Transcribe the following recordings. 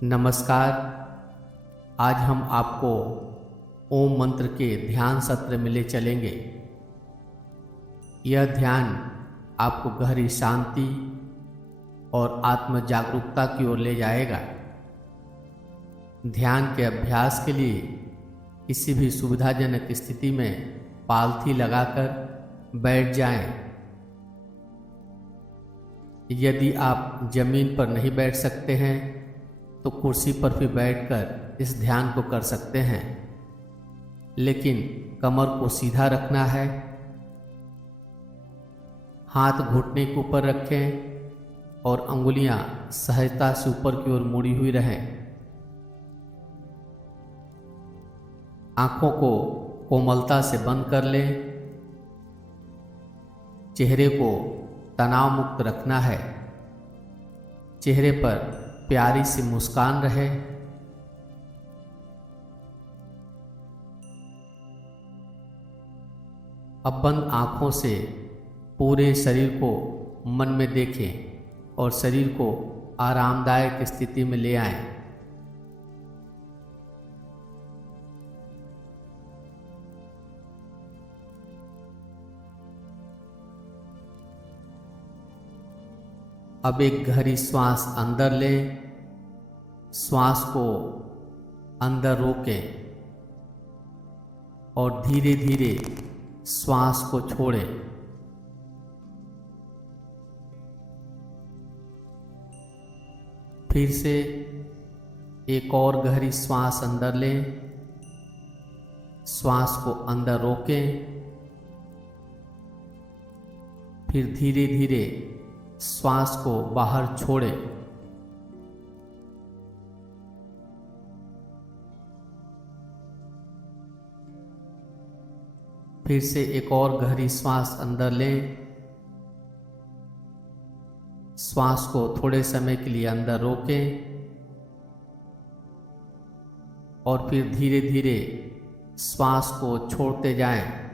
नमस्कार। आज हम आपको ओम मंत्र के ध्यान सत्र में ले चलेंगे। यह ध्यान आपको गहरी शांति और आत्म जागरूकता की ओर ले जाएगा। ध्यान के अभ्यास के लिए किसी भी सुविधाजनक स्थिति में पालथी लगाकर बैठ जाएं। यदि आप जमीन पर नहीं बैठ सकते हैं तो कुर्सी पर भी बैठकर इस ध्यान को कर सकते हैं, लेकिन कमर को सीधा रखना है। हाथ घुटने के ऊपर रखें और अंगुलियां सहजता से ऊपर की ओर मुड़ी हुई रहें। आंखों को कोमलता से बंद कर लें। चेहरे को तनाव मुक्त रखना है। चेहरे पर प्यारी सी मुस्कान रहे। अब बंद आंखों से पूरे शरीर को मन में देखें और शरीर को आरामदायक स्थिति में ले आएं। अब एक गहरी श्वास अंदर लें। श्वास को अंदर रोकें और धीरे धीरे श्वास को छोड़ें। फिर से एक और गहरी श्वास अंदर लें। श्वास को अंदर रोकें, फिर धीरे धीरे श्वास को बाहर छोड़ें। फिर से एक और गहरी श्वास अंदर लें। श्वास को थोड़े समय के लिए अंदर रोकें और फिर धीरे धीरे श्वास को छोड़ते जाएं।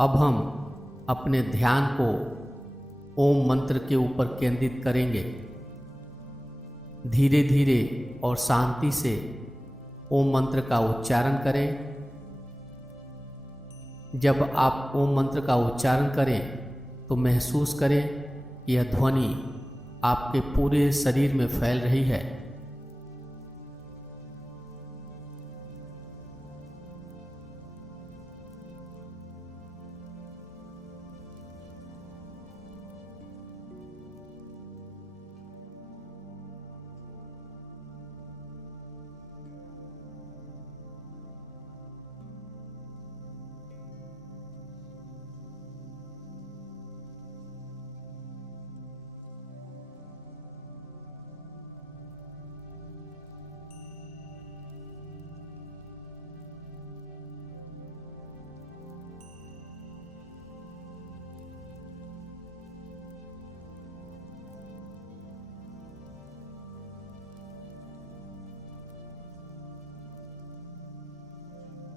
अब हम अपने ध्यान को ओम मंत्र के ऊपर केंद्रित करेंगे। धीरे धीरे और शांति से ओम मंत्र का उच्चारण करें। जब आप ओम मंत्र का उच्चारण करें तो महसूस करें कि यह ध्वनि आपके पूरे शरीर में फैल रही है।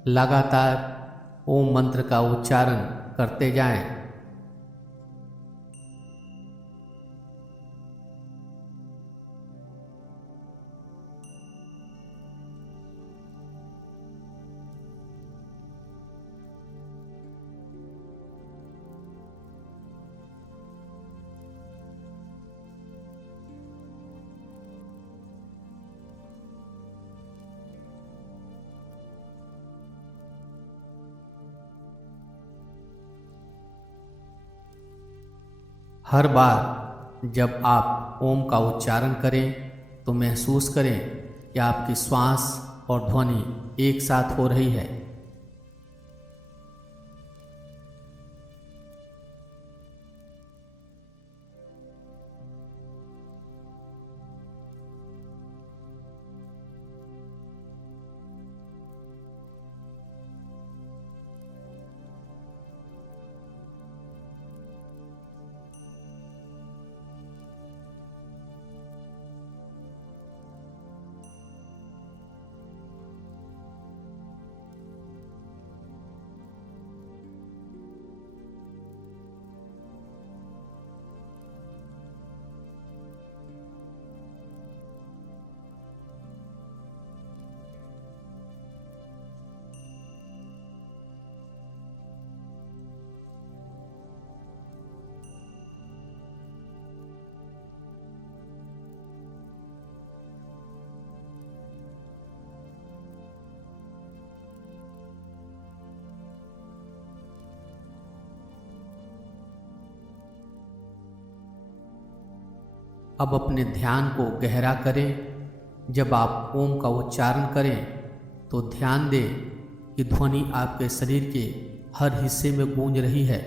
लगातार ओम मंत्र का उच्चारण करते जाएं। हर बार जब आप ओम का उच्चारण करें तो महसूस करें कि आपकी श्वास और ध्वनि एक साथ हो रही है। अब अपने ध्यान को गहरा करें। जब आप ओम का उच्चारण करें तो ध्यान दें कि ध्वनि आपके शरीर के हर हिस्से में गूंज रही है।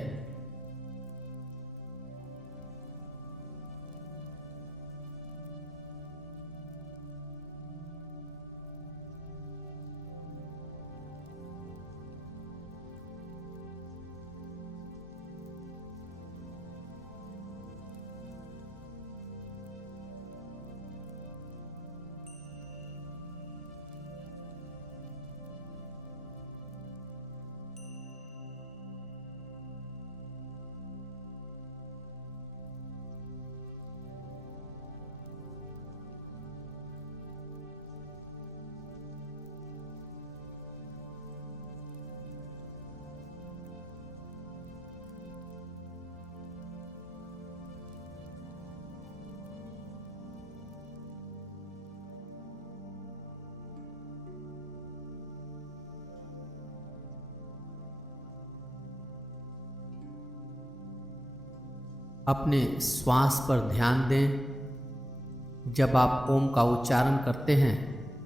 अपने श्वास पर ध्यान दें। जब आप ओम का उच्चारण करते हैं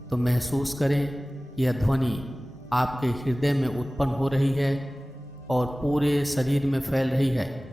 तो महसूस करें कि यह ध्वनि आपके हृदय में उत्पन्न हो रही है और पूरे शरीर में फैल रही है।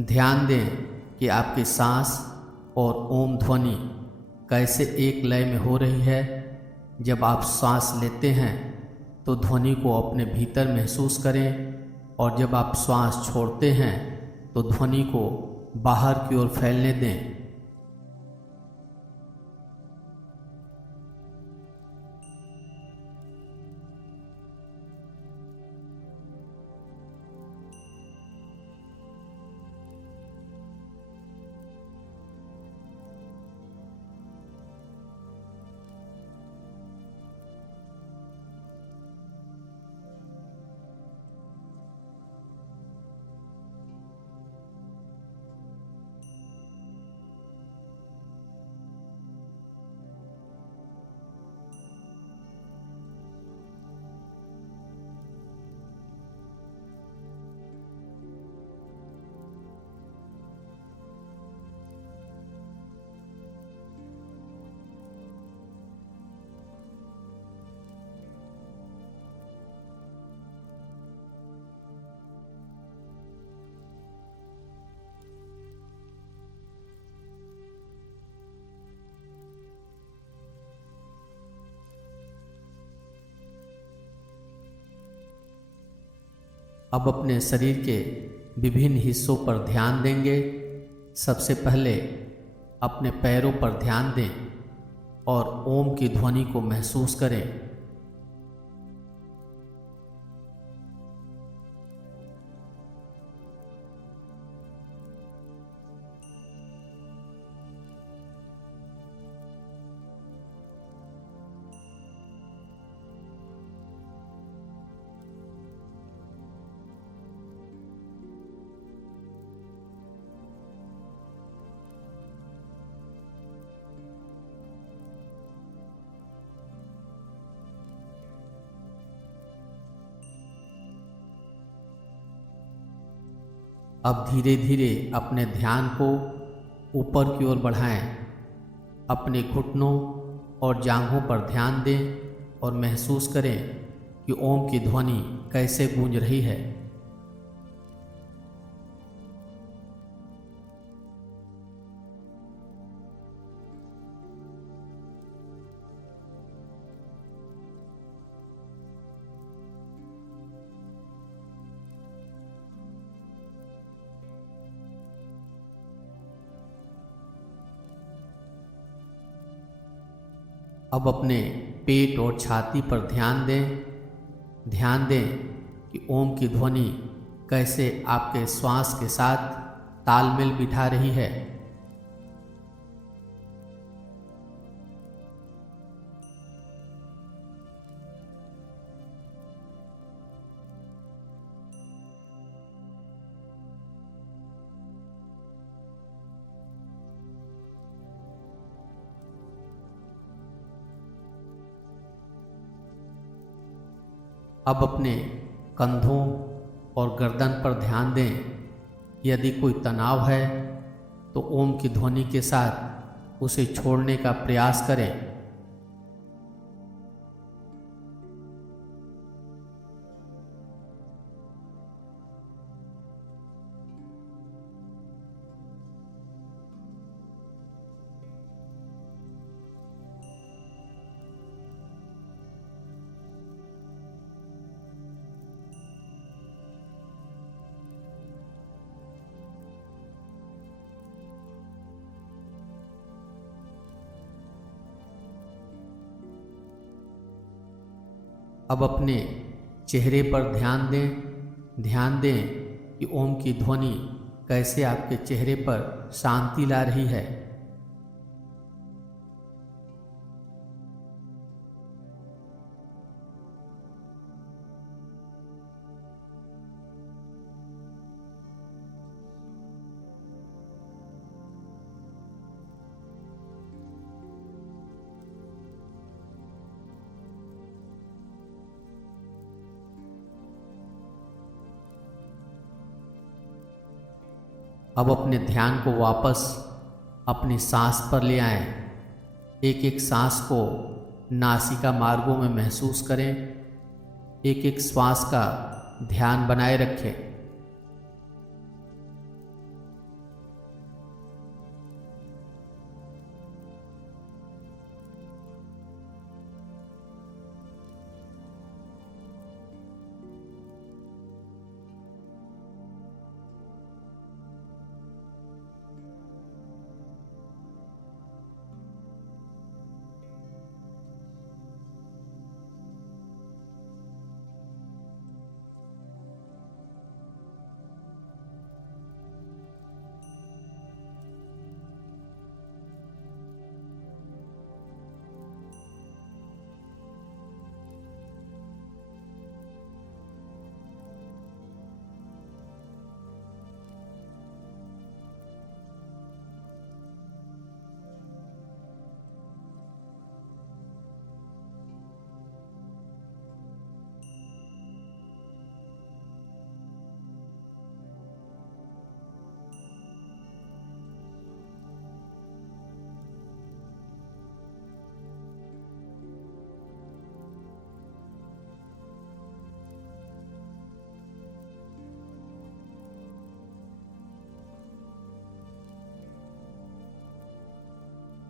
ध्यान दें कि आपकी सांस और ओम ध्वनि कैसे एक लय में हो रही है। जब आप सांस लेते हैं तो ध्वनि को अपने भीतर महसूस करें और जब आप श्वास छोड़ते हैं तो ध्वनि को बाहर की ओर फैलने दें। अब अपने शरीर के विभिन्न हिस्सों पर ध्यान देंगे। सबसे पहले अपने पैरों पर ध्यान दें और ओम की ध्वनि को महसूस करें। अब धीरे धीरे अपने ध्यान को ऊपर की ओर बढ़ाएं। अपने घुटनों और जांघों पर ध्यान दें और महसूस करें कि ओम की ध्वनि कैसे गूंज रही है। अब अपने पेट और छाती पर ध्यान दें। ध्यान दें कि ओम की ध्वनि कैसे आपके श्वास के साथ तालमेल बिठा रही है। अब अपने कंधों और गर्दन पर ध्यान दें। यदि कोई तनाव है तो ओम की ध्वनि के साथ उसे छोड़ने का प्रयास करें। अब अपने चेहरे पर ध्यान दें। ध्यान दें कि ओम की ध्वनि कैसे आपके चेहरे पर शांति ला रही है। अब अपने ध्यान को वापस अपनी सांस पर ले आएं। एक एक सांस को नासिका मार्गों में महसूस करें। एक एक श्वास का ध्यान बनाए रखें।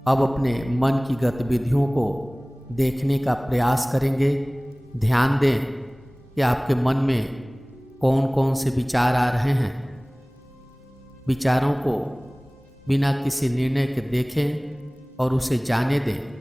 अब अपने मन की गतिविधियों को देखने का प्रयास करेंगे। ध्यान दें कि आपके मन में कौन कौन से विचार आ रहे हैं। विचारों को बिना किसी निर्णय के देखें और उसे जाने दें।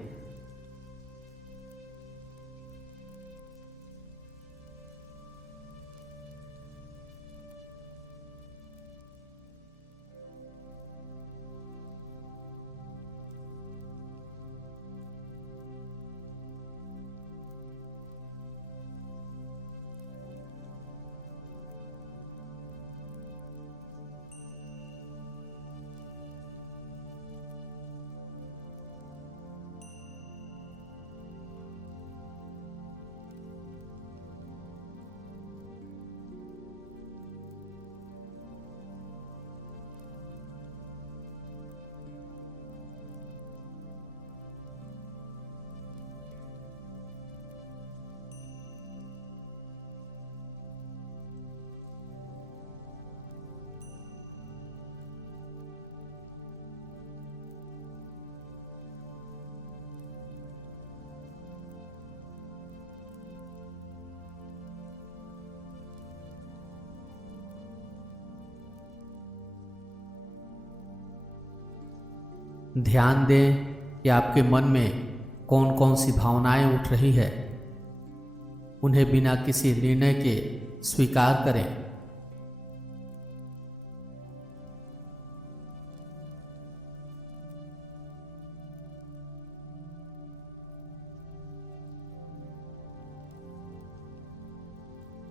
ध्यान दें कि आपके मन में कौन कौन सी भावनाएं उठ रही है। उन्हें बिना किसी निर्णय के स्वीकार करें।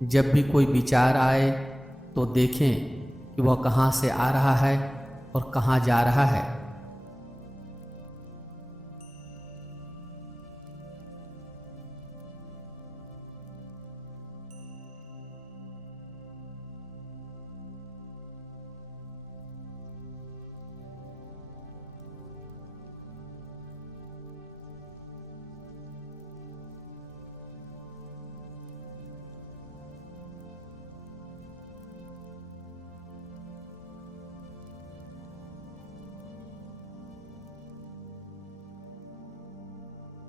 जब भी कोई विचार आए तो देखें कि वह कहाँ से आ रहा है और कहाँ जा रहा है।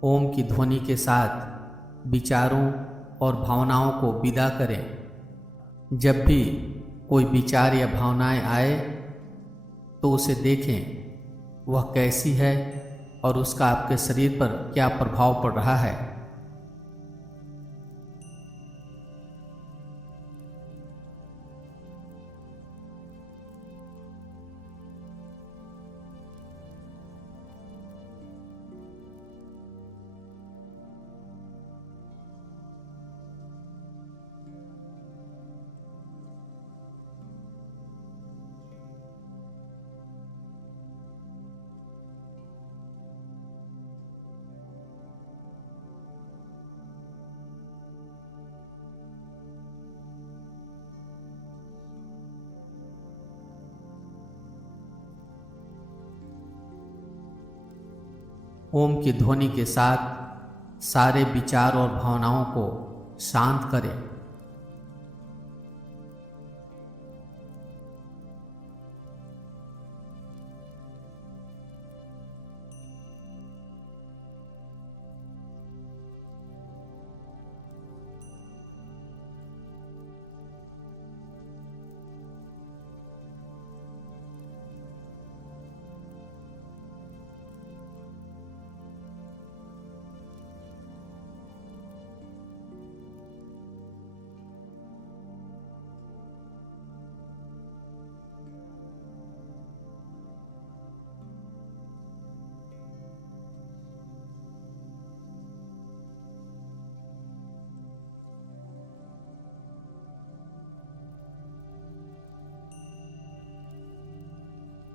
ओम की ध्वनि के साथ विचारों और भावनाओं को विदा करें। जब भी कोई विचार या भावनाएं आए तो उसे देखें वह कैसी है और उसका आपके शरीर पर क्या प्रभाव पड़ रहा है। ओम की ध्वनि के साथ सारे विचार और भावनाओं को शांत करें।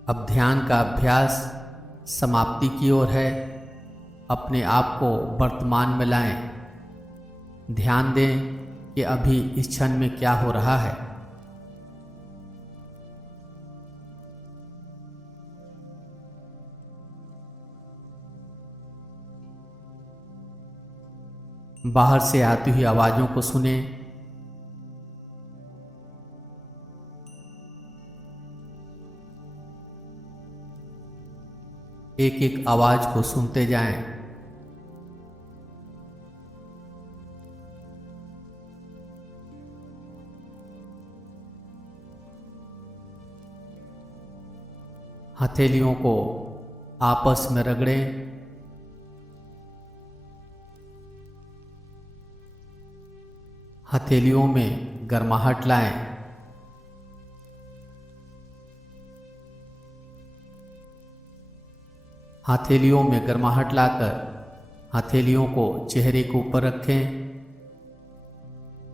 अब ध्यान का अभ्यास समाप्ति की ओर है। अपने आप को वर्तमान में लाएं। ध्यान दें कि अभी इस क्षण में क्या हो रहा है। बाहर से आती हुई आवाज़ों को सुनें। एक एक आवाज को सुनते जाएं। हथेलियों को आपस में रगड़ें। हथेलियों में गर्माहट लाएं। हथेलियों में गर्माहट लाकर हथेलियों को चेहरे के ऊपर रखें।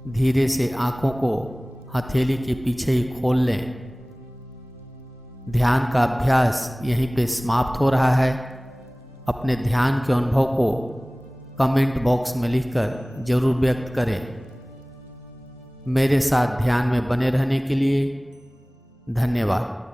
धीरे से आंखों को हथेली के पीछे ही खोल लें। ध्यान का अभ्यास यहीं पे समाप्त हो रहा है। अपने ध्यान के अनुभव को कमेंट बॉक्स में लिखकर जरूर व्यक्त करें। मेरे साथ ध्यान में बने रहने के लिए धन्यवाद।